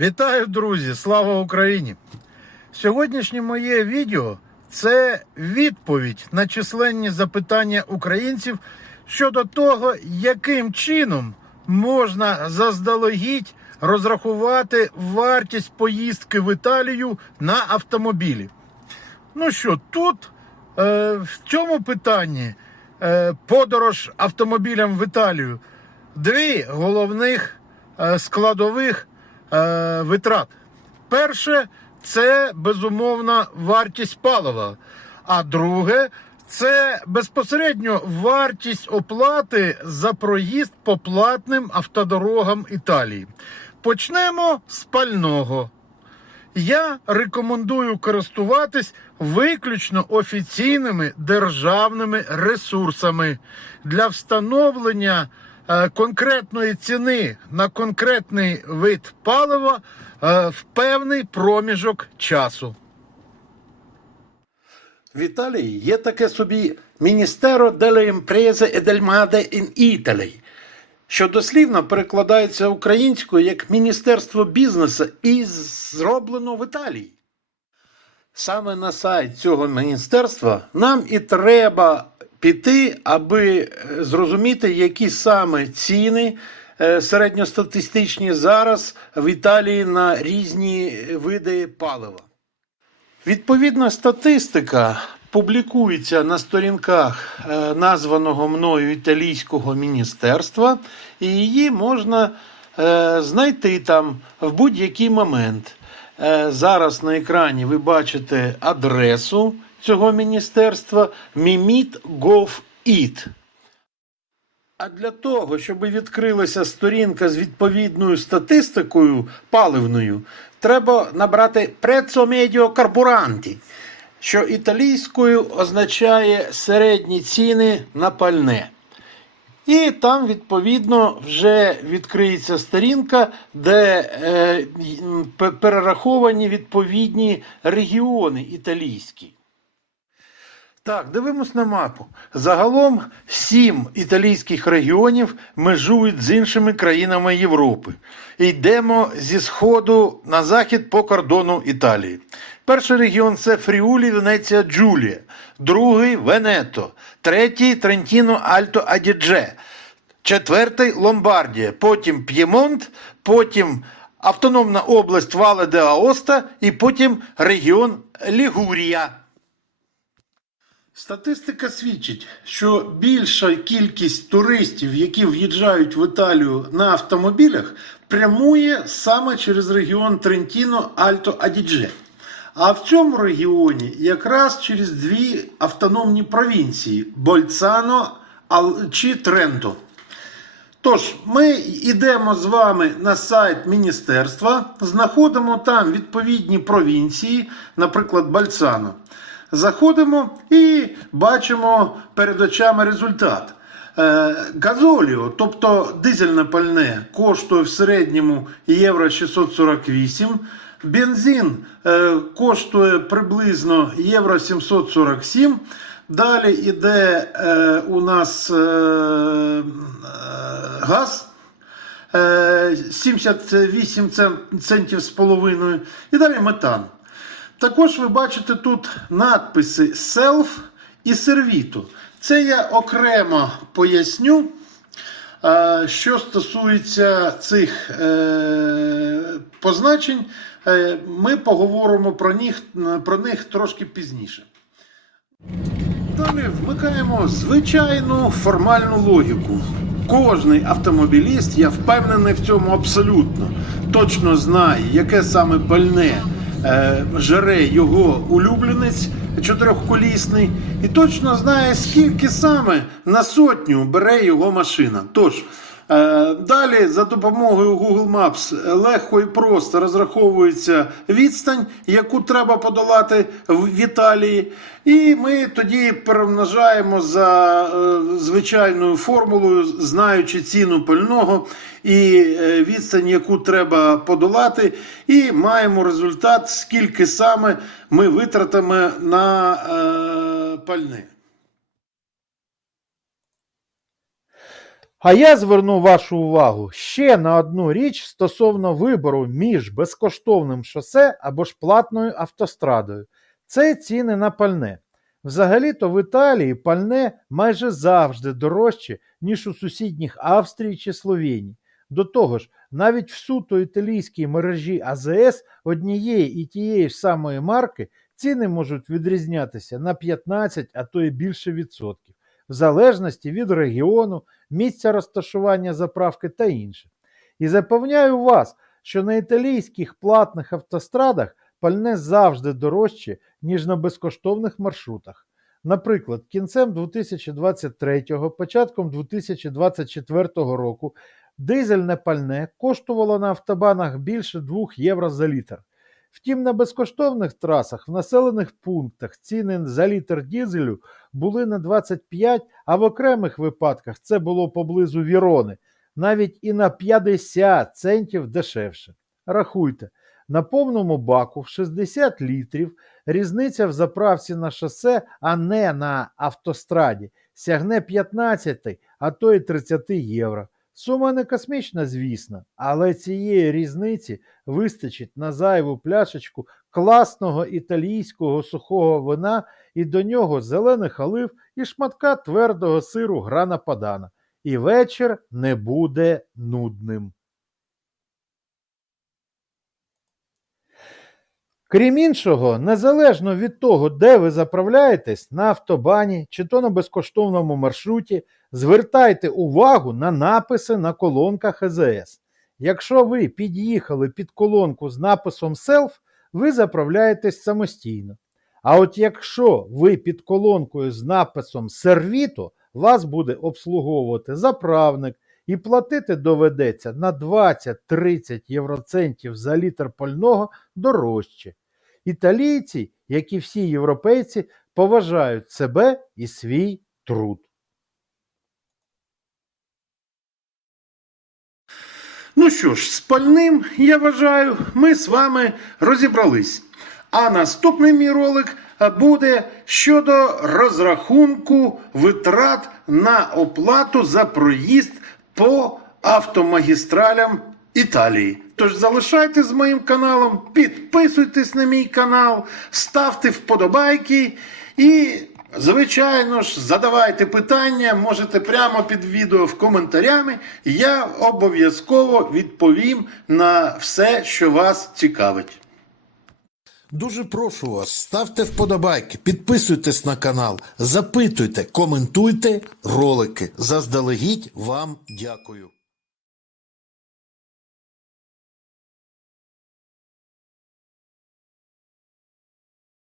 Вітаю, друзі! Слава Україні! Сьогоднішнє моє відео це відповідь на численні запитання українців щодо того, яким чином можна заздалегідь розрахувати вартість поїздки в Італію на автомобілі. Ну що, тут е, в цьому питанні е, подорож автомобілем в Італію дві головних е, складових е, витрат. Перше це безумовно вартість палива. А друге це безпосередньо вартість оплати за проїзд по платним автодорогам Італії. Почнемо з пального. Я рекомендую користуватись виключно офіційними державними ресурсами для встановлення конкретної ціни на конкретний вид палива е, в певний проміжок часу. В Італії є таке собі Міністеро e del Made in Italy, що дослівно перекладається українською як Міністерство бізнесу і зроблено в Італії. Саме на сайт цього міністерства нам і треба піти, аби е, зрозуміти, які саме ціни е, середньостатистичні зараз в Італії на різні види палива. Відповідна статистика публікується на сторінках е, названого мною італійського міністерства, і її можна знайти там в будь-який момент. Зараз на екрані ви бачите адресу цього міністерства mimit.gov.it. А для того, щоб відкрилася сторінка з відповідною статистикою паливною, треба набрати «Prezzo medio carburanti», що італійською означає середні ціни на пальне. І там, відповідно, вже відкриється сторінка, де е, перераховані відповідні регіони італійські. Так, дивимось на мапу. Загалом сім італійських регіонів межують з іншими країнами Європи. Йдемо зі сходу на захід по кордону Італії. Перший регіон це Фріулі, Венеція, Джулія, другий Венето, третій Трентіно, Альто, Адідже, четвертий Ломбардія, потім П'ємонт, потім Автономна область Вале де Аоста і потім регіон Лігурія. Статистика свідчить, що більша кількість туристів, які в'їжджають в Італію на автомобілях, прямує саме через регіон Трентіно Альто Адідже. А в цьому регіоні якраз через дві автономні провінції Больцано чи Тренто. Тож, ми йдемо з вами на сайт міністерства, знаходимо там відповідні провінції, наприклад, Бальцано. Заходимо і бачимо перед очами результат. Е, Газоліо, тобто дизельне пальне, коштує в середньому євро 648. Бензин е, коштує приблизно євро 747. Далі йде е, у нас газ. е, 78 центів з половиною. І далі метан. Також ви бачите тут надписи Self і Servito. Це я окремо поясню, е, що стосується цих е, позначень. Е, Ми поговоримо про них, про них трошки пізніше. Далі вмикаємо звичайну формальну логіку. Кожний автомобіліст, я впевнений в цьому абсолютно, точно знає, яке саме пальне жере його улюбленець чотирьохколісний, і точно знає, скільки саме на сотню бере його машина. Тож, Е, Далі за допомогою Google Maps легко і просто розраховується відстань, яку треба подолати в Італії. І ми тоді перемножаємо за е, звичайною формулою, знаючи ціну пального і е, відстань, яку треба подолати, і маємо результат, скільки саме ми витратимо на е, пальне. А я зверну вашу увагу ще на одну річ стосовно вибору між безкоштовним шосе або ж платною автострадою. Це ціни на пальне. Взагалі-то в Італії пальне майже завжди дорожче, ніж у сусідніх Австрії чи Словенії. До того ж, навіть в суто італійській мережі АЗС однієї і тієї ж самої марки ціни можуть відрізнятися на 15, а то і більше відсотків, в залежності від регіону, місця розташування заправки та інше. І запевняю вас, що на італійських платних автострадах пальне завжди дорожче, ніж на безкоштовних маршрутах. Наприклад, кінцем 2023, початком 2024 року дизельне пальне коштувало на автобанах більше 2 євро за літр. Втім, на безкоштовних трасах в населених пунктах ціни за літр дізелю були на 25, а в окремих випадках це було поблизу Вірони, навіть і на 50 центів дешевше. Рахуйте, на повному баку в 60 літрів різниця в заправці на шосе, а не на автостраді, сягне 15, а то й 30 євро. Сума не космічна, звісно, але цієї різниці вистачить на зайву пляшечку класного італійського сухого вина і до нього зелених олив і шматка твердого сиру грана падана. І вечір не буде нудним. Крім іншого, незалежно від того, де ви заправляєтесь, на автобані чи то на безкоштовному маршруті, звертайте увагу на написи на колонках ЕЗС. Якщо ви під'їхали під колонку з написом Self, ви заправляєтесь самостійно. А от якщо ви під колонкою з написом Сервіто, вас буде обслуговувати заправник і платити доведеться на 20-30 євроцентів за літр пального дорожче. Італійці, як і всі європейці, поважають себе і свій труд. Ну що ж, з пальним, я вважаю, ми з вами розібрались. А наступний мій ролик буде щодо розрахунку витрат на оплату за проїзд по автомагістралям Італії. Тож залишайтесь з моїм каналом, підписуйтесь на мій канал, ставте вподобайки і, звичайно ж, задавайте питання, можете прямо під відео в коментарями. Я обов'язково відповім на все, що вас цікавить. Дуже прошу вас, ставте вподобайки, підписуйтесь на канал, запитуйте, коментуйте ролики. Заздалегідь вам дякую.